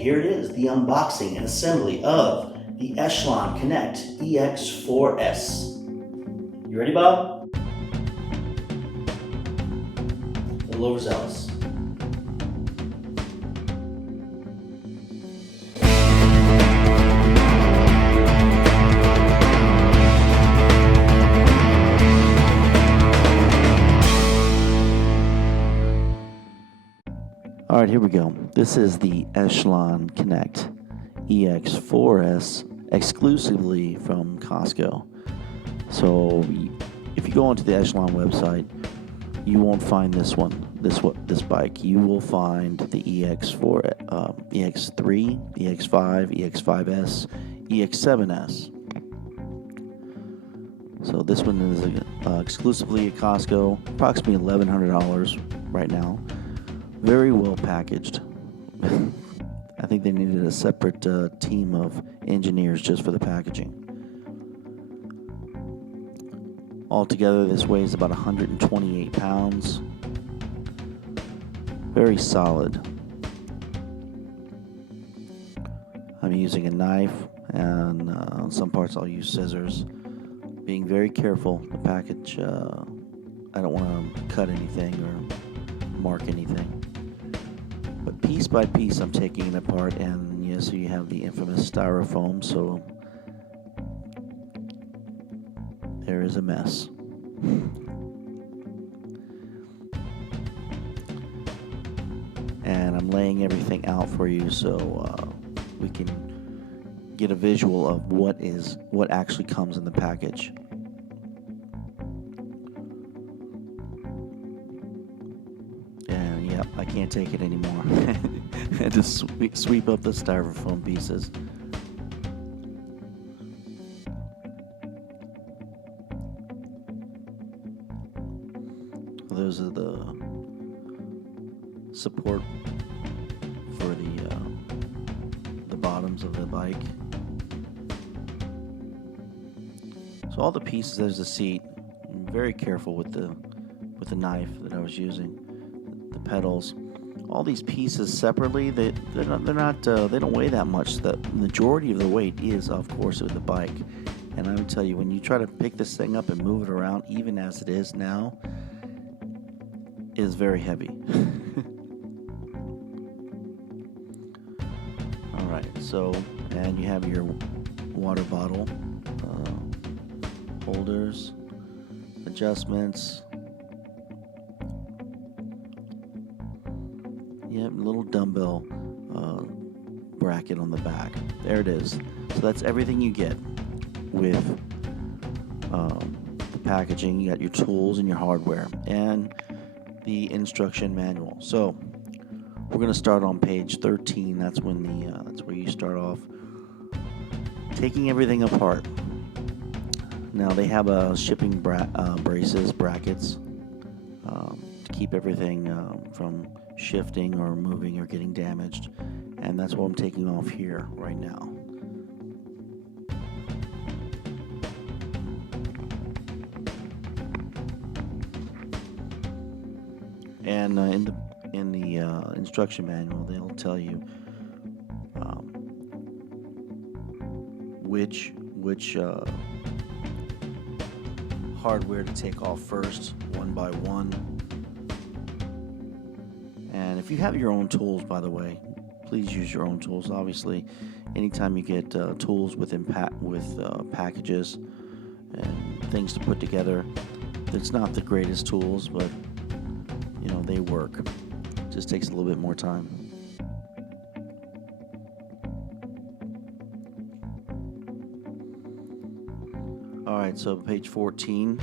here it is, the unboxing and assembly of the Echelon Connect EX-4S. You ready, Bob? A little overzealous. All right, here we go. This is the Echelon Connect EX-4S exclusively from Costco. So if you go onto the Echelon website, you won't find this bike. You will find the EX4, EX3, EX5, EX5S, EX7S. So this one is exclusively at Costco, approximately $1,100 right now. Very well packaged. I think they needed a separate team of engineers just for the packaging. Altogether, this weighs about 128 pounds. Very solid. I'm using a knife, and on some parts I'll use scissors. Being very careful. The package, I don't want to cut anything or mark anything. But piece by piece, I'm taking it apart, and yes, you have the infamous styrofoam, so there is a mess. And I'm laying everything out for you so we can get a visual of what actually comes in the package. I can't take it anymore. I had to sweep up the styrofoam pieces. Those are the support for the bottoms of the bike. So all the pieces. There's the seat. I'm very careful with the knife that I was using. Pedals, all these pieces separately, they don't weigh that much. The majority of the weight is, of course, with the bike. And I would tell you, when you try to pick this thing up and move it around, even as it is now, it is very heavy. All right, so, and you have your water bottle holders, adjustments. Yep, little dumbbell bracket on the back. There it is. So that's everything you get with the packaging. You got your tools and your hardware and the instruction manual. So we're going to start on page 13. That's when that's where you start off taking everything apart. Now they have shipping brackets to keep everything from shifting or moving or getting damaged, and that's what I'm taking off here right now. And in the instruction manual, they'll tell you which hardware to take off first, one by one. And if you have your own tools, by the way, please use your own tools. Obviously, anytime you get tools with packages and things to put together, it's not the greatest tools, but they work. It just takes a little bit more time. All right, so page 14.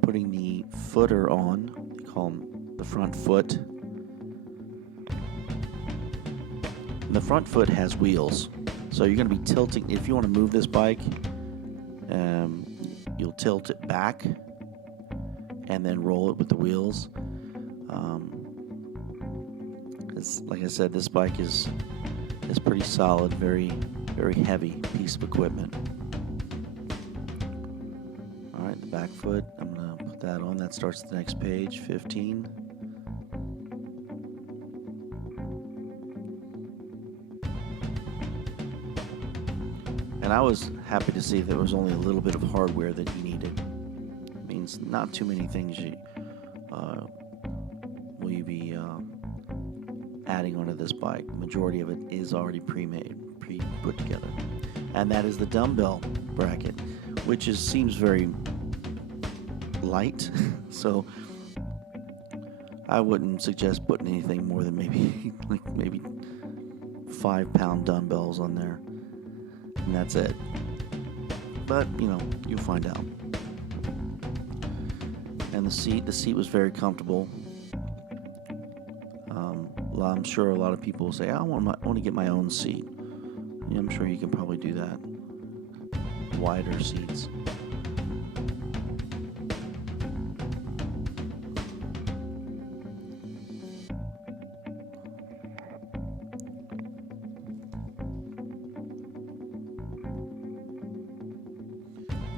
Putting the footer on, they call them the front foot. And the front foot has wheels, so you're going to be tilting. If you want to move this bike, you'll tilt it back and then roll it with the wheels. Like I said, this bike is pretty solid, very, very heavy piece of equipment. back foot. I'm going to put that on. That starts the next page, 15. And I was happy to see there was only a little bit of hardware that you needed. It means not too many things will you be adding onto this bike. The majority of it is already pre-made, put together. And that is the dumbbell bracket, which seems very light. So I wouldn't suggest putting anything more than maybe 5-pound dumbbells on there. And that's it. But, you'll find out. And the seat was very comfortable. I'm sure a lot of people will say, I want to get my own seat. Yeah, I'm sure you can probably do that. Wider seats.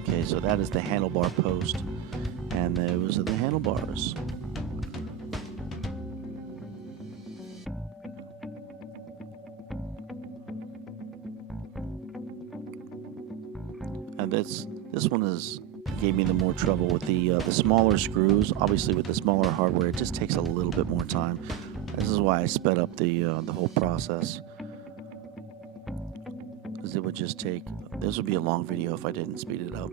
Okay, so that is the handlebar post, and those are the handlebars. And this one gave me the more trouble with the smaller screws. Obviously, with the smaller hardware, it just takes a little bit more time. This is why I sped up the whole process, because it would just take. This would be a long video if I didn't speed it up.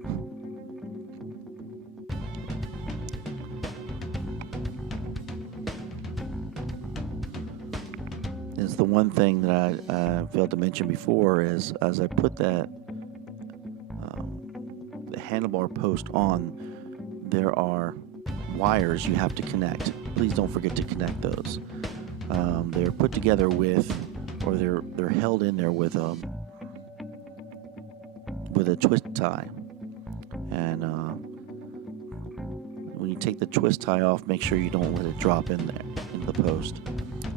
It's the one thing that I failed to mention before is as I put the handlebar post on, there are wires you have to connect. Please don't forget to connect those. They're put together with, or they're held in there with a twist tie. And when you take the twist tie off, make sure you don't let it drop in there into the post.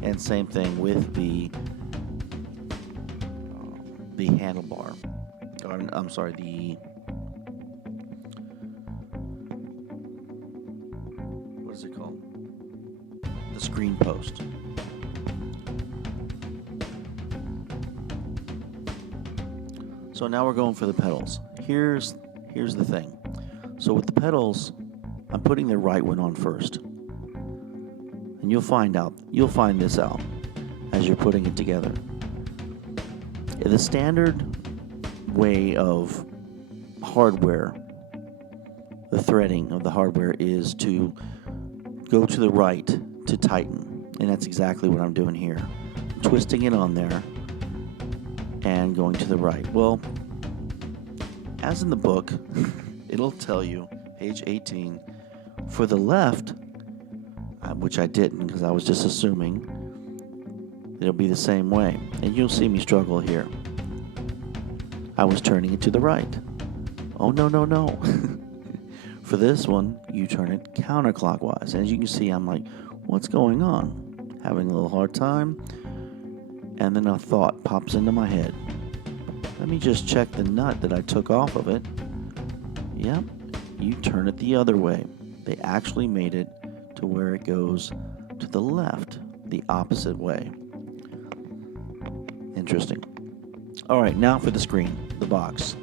And same thing with the handlebar. I'm sorry, what is it called? The screen post. So now we're going for the pedals. Here's the thing. So with the pedals, I'm putting the right one on first. And you'll find this out as you're putting it together. The standard way of hardware, the threading of the hardware, is to go to the right to tighten. And that's exactly what I'm doing here. I'm twisting it on there and going to the right. Well, as in the book, it'll tell you, page 18, for the left, which I didn't because I was just assuming, it'll be the same way. And you'll see me struggle here. I was turning it to the right. Oh, no. For this one, you turn it counterclockwise. And as you can see, I'm like, what's going on? Having a little hard time. And then a thought pops into my head. Let me just check the nut that I took off of it. Yep, you turn it the other way. They actually made it to where it goes to the left, the opposite way. Interesting. All right, now for the screen, the box.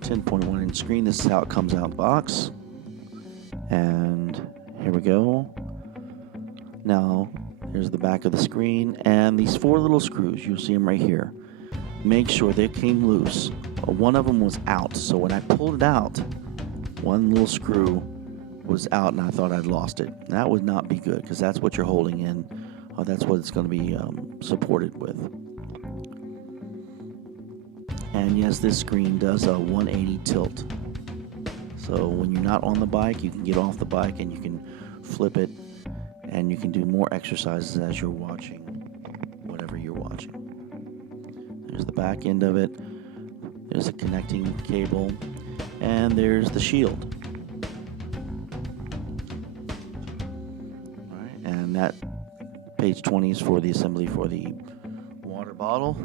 10.1 inch screen. This is how it comes out of the box. And here we go. Now, here's the back of the screen. And these 4 little screws, you'll see them right here. Make sure they came loose. One of them was out. So when I pulled it out, one little screw was out and I thought I'd lost it. That would not be good because that's what you're holding in. That's what it's going to be supported with. And yes, this screen does a 180 tilt. So when you're not on the bike, you can get off the bike and you can flip it and you can do more exercises as you're watching whatever you're watching. There's the back end of it. There's a connecting cable. And there's the shield. All right, and that page 20 is for the assembly for the water bottle.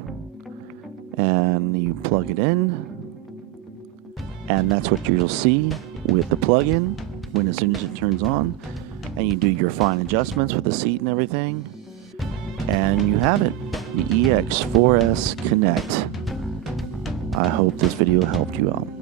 And you plug it in, And that's what you'll see with the plug-in when as soon as it turns on, and you do your fine adjustments with the seat and everything, and you have it, the EX-4S Connect. I hope this video helped you out.